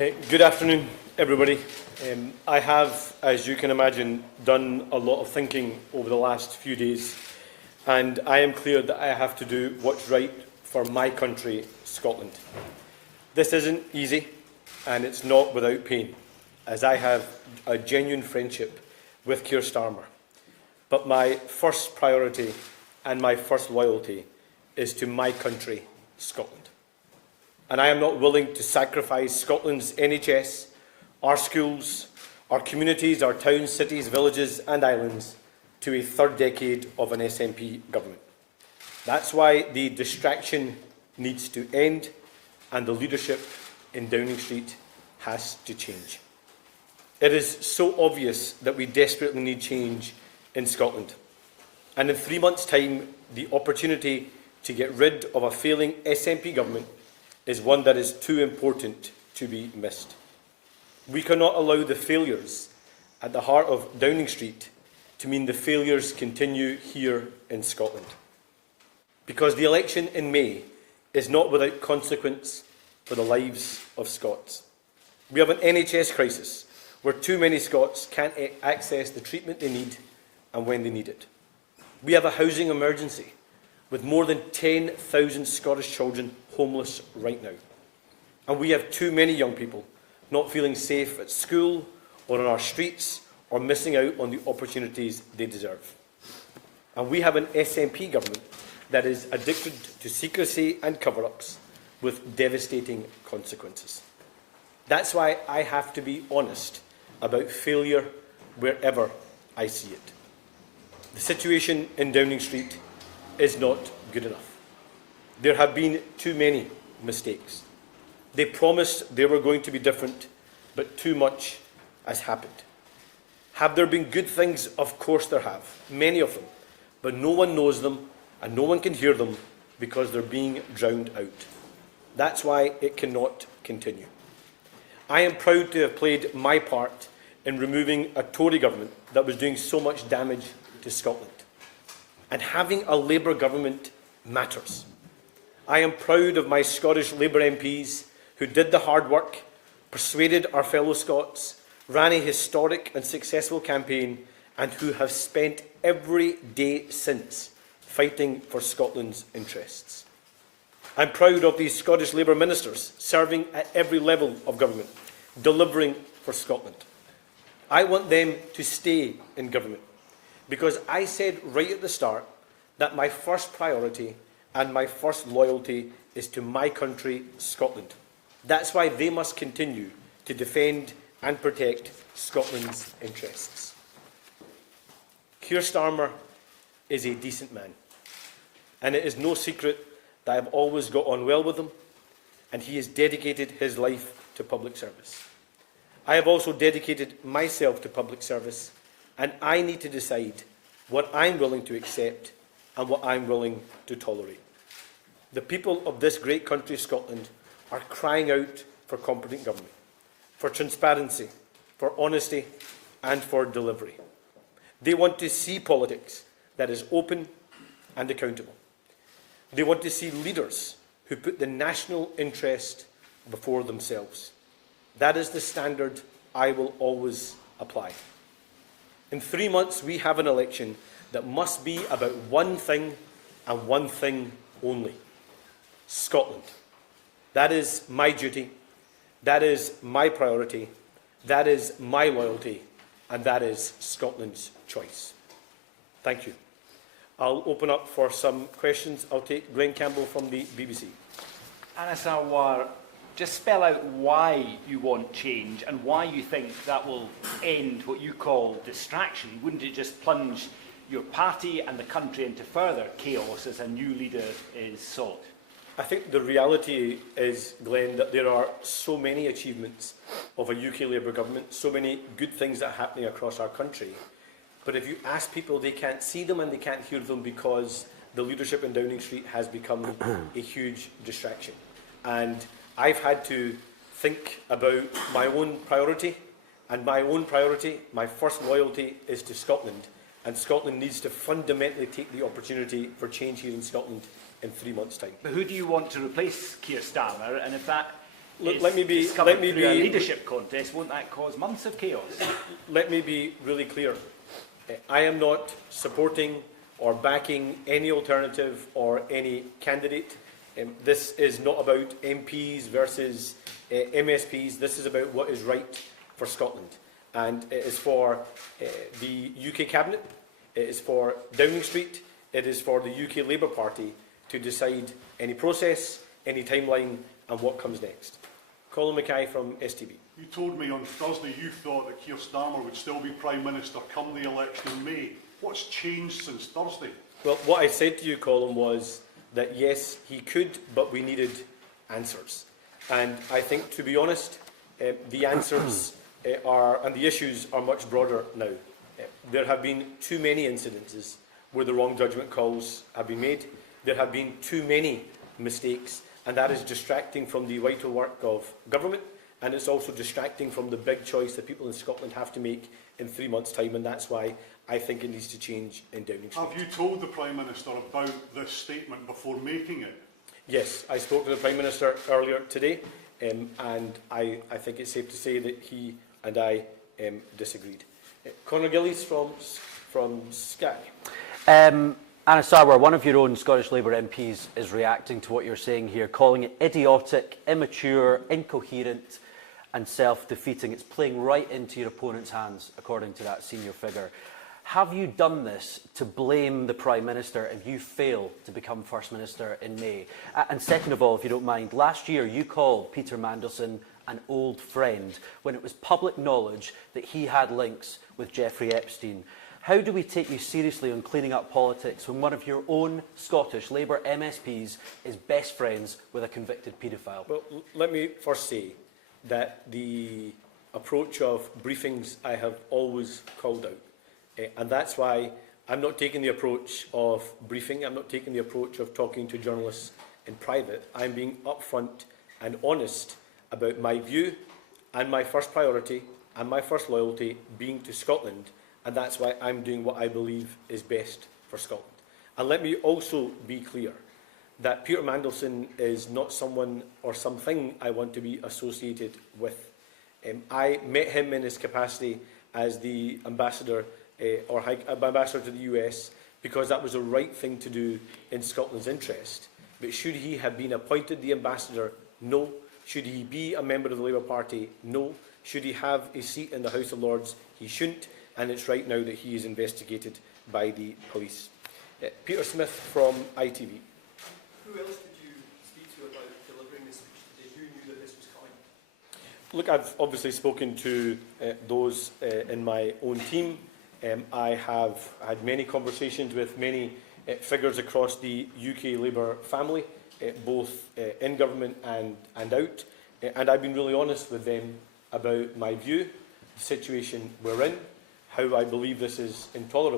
Good afternoon, everybody. I have, as you can imagine, done a lot of thinking over the last few days, and I am clear that I have to do what's right for my country, Scotland. This isn't easy, and it's not without pain, as I have a genuine friendship with Keir Starmer. But my first priority and my first loyalty is to my country, Scotland. And I am not willing to sacrifice Scotland's NHS, our schools, our communities, our towns, cities, villages and islands to a third decade of an SNP government. That's why the distraction needs to end and the leadership in Downing Street has to change. It is so obvious that we desperately need change in Scotland. And in 3 months' time, the opportunity to get rid of a failing SNP government is one that is too important to be missed. We cannot allow the failures at the heart of Downing Street to mean the failures continue here in Scotland. Because the election in May is not without consequence for the lives of Scots. We have an NHS crisis where too many Scots can't access the treatment they need and when they need it. We have a housing emergency with more than 10,000 Scottish children homeless right now. And we have too many young people not feeling safe at school or on our streets or missing out on the opportunities they deserve. And we have an SNP government that is addicted to secrecy and cover-ups with devastating consequences. That's why I have to be honest about failure wherever I see it. The situation in Downing Street is not good enough. There have been too many mistakes. They promised they were going to be different, but too much has happened. Have there been good things? Of course there have, many of them, but no one knows them and no one can hear them because they're being drowned out. That's why it cannot continue. I am proud to have played my part in removing a Tory government that was doing so much damage to Scotland. And having a Labour government matters. I am proud of my Scottish Labour MPs who did the hard work, persuaded our fellow Scots, ran a historic and successful campaign, and who have spent every day since fighting for Scotland's interests. I'm proud of these Scottish Labour ministers serving at every level of government, delivering for Scotland. I want them to stay in government because I said right at the start that my first priority and my first loyalty is to my country, Scotland. That's why they must continue to defend and protect Scotland's interests. Keir Starmer is a decent man, and it is no secret that I have always got on well with him, and he has dedicated his life to public service. I have also dedicated myself to public service, and I need to decide what I'm willing to accept and what I'm willing to tolerate. The people of this great country, Scotland, are crying out for competent government, for transparency, for honesty and for delivery. They want to see politics that is open and accountable. They want to see leaders who put the national interest before themselves. That is the standard I will always apply. In 3 months, we have an election that must be about one thing and one thing only: Scotland. That is my duty, that is my priority, that is my loyalty, and that is Scotland's choice. Thank you. I'll open up for some questions. I'll take Glenn Campbell from the BBC. Anas Sarwar, just spell out why you want change and why you think that will end what you call distraction. Wouldn't it just plunge your party and the country into further chaos as a new leader is sought? I think the reality is, Glenn, that there are so many achievements of a UK Labour government, so many good things that are happening across our country. But if you ask people, they can't see them and they can't hear them because the leadership in Downing Street has become a huge distraction. And I've had to think about my own priority, and my own priority, my first loyalty, is to Scotland. And Scotland needs to fundamentally take the opportunity for change here in Scotland in 3 months' time. But who do you want to replace Keir Starmer? And if that Let me be a leadership contest. Won't that cause months of chaos? Let me be really clear. I am not supporting or backing any alternative or any candidate. This is not about MPs versus MSPs. This is about what is right for Scotland. And it is for the UK Cabinet, it is for Downing Street, it is for the UK Labour Party to decide any process, any timeline and what comes next. Colin Mackay from STB. You told me on Thursday you thought that Keir Starmer would still be Prime Minister come the election in May. What's changed since Thursday? Well, what I said to you, Colin, was that yes, he could, but we needed answers. And I think, to be honest, the answers and the issues are much broader now. There have been too many incidences where the wrong judgment calls have been made. There have been too many mistakes, and that is distracting from the vital work of government, and it's also distracting from the big choice that people in Scotland have to make in 3 months' time, and that's why I think it needs to change in Downing Street. Have you told the Prime Minister about this statement before making it? Yes, I spoke to the Prime Minister earlier today, and I think it's safe to say that he and I disagreed. Conor Gillies from Sky. Anas Sarwar, one of your own Scottish Labour MPs, is reacting to what you're saying here, calling it idiotic, immature, incoherent and self-defeating. It's playing right into your opponent's hands, according to that senior figure. Have you done this to blame the Prime Minister if you fail to become First Minister in May? And second of all, if you don't mind, last year you called Peter Mandelson an old friend when it was public knowledge that he had links with Jeffrey Epstein. How do we take you seriously on cleaning up politics when one of your own Scottish Labour MSPs is best friends with a convicted paedophile? Well, let me first say that the approach of briefings I have always called out. And that's why I'm not taking the approach of briefing, I'm not taking the approach of talking to journalists in private. I'm being upfront and honest about my view and my first priority and my first loyalty being to Scotland, and that's why I'm doing what I believe is best for Scotland. And let me also be clear that Peter Mandelson is not someone or something I want to be associated with. I met him in his capacity as the ambassador ambassador to the US because that was the right thing to do in Scotland's interest. But should he have been appointed the ambassador? No. Should he be a member of the Labour Party? No. Should he have a seat in the House of Lords? He shouldn't, and it's right now that he is investigated by the police. Peter Smith from ITV. Who else did you speak to about delivering this speech today? Who knew that this was coming? Look, I've obviously spoken to those in my own team. I have had many conversations with many figures across the UK Labour family, both in government and out. And I've been really honest with them about my view, the situation we're in, how I believe this is intolerable.